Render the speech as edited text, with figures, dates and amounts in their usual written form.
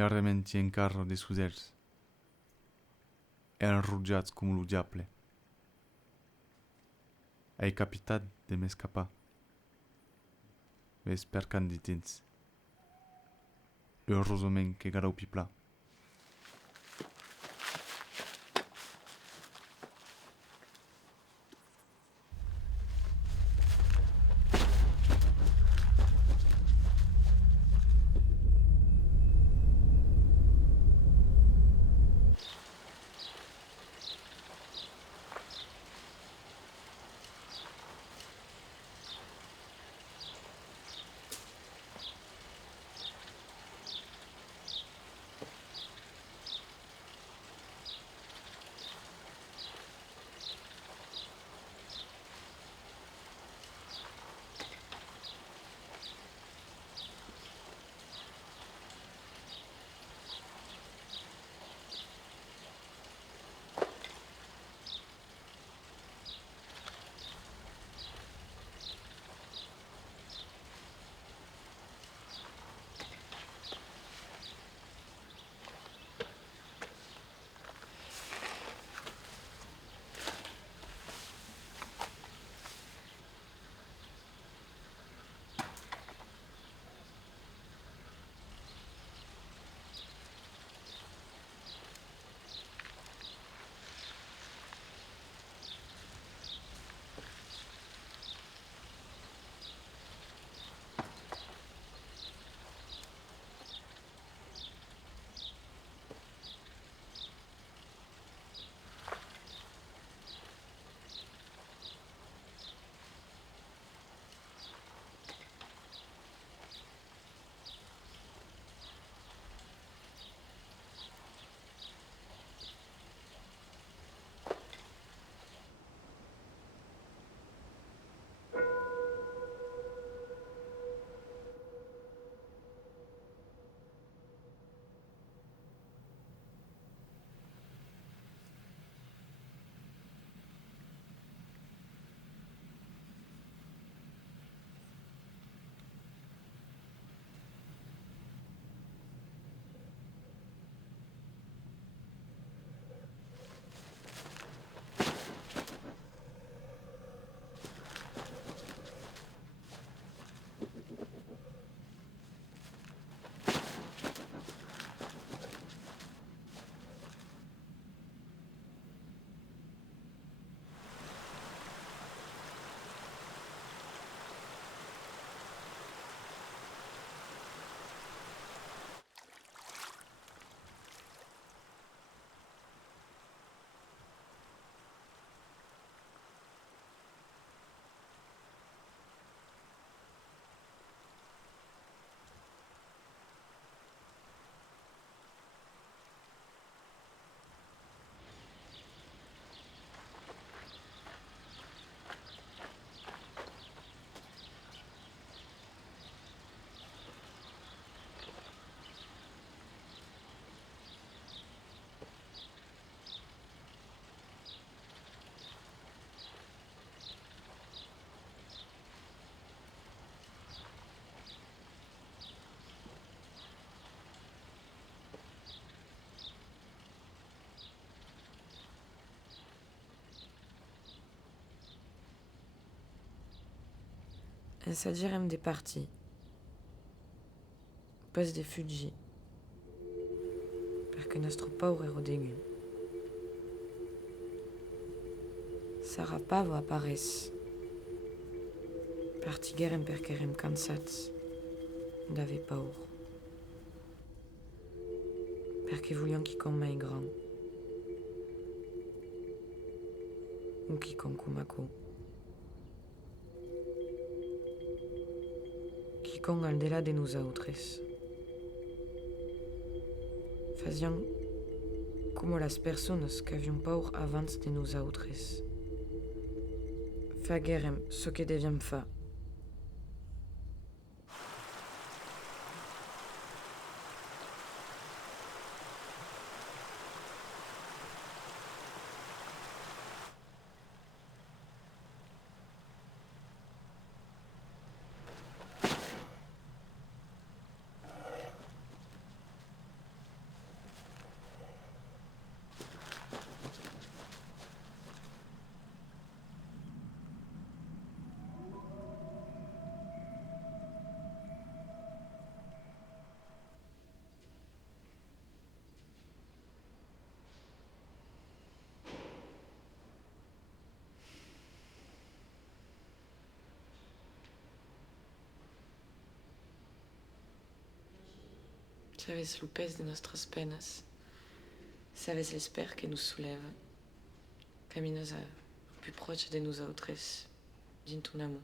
meramente em carro de suzers, enruggiats cum lo diable. Ai capitat de m'escapar, ves per candidins, heurosament que garau pipla. Ensaggerem de parti. Pos de fuggi. Perché nostro paur ero degu. Sarà pavo appares. Partigherem perché erem cansats d'ave paur. Perché vogliam chicom mai gran. O chicom cumaco. Chicom al delà de nosaltres. Faziam como las personas que haviam paur abans de nosaltres. Faguerem ce que deviam fa. Sabes lo pes de nostras penas. Sabes l'esper que nos soulève. Caminas a plus proche de nous autres, din ton amour.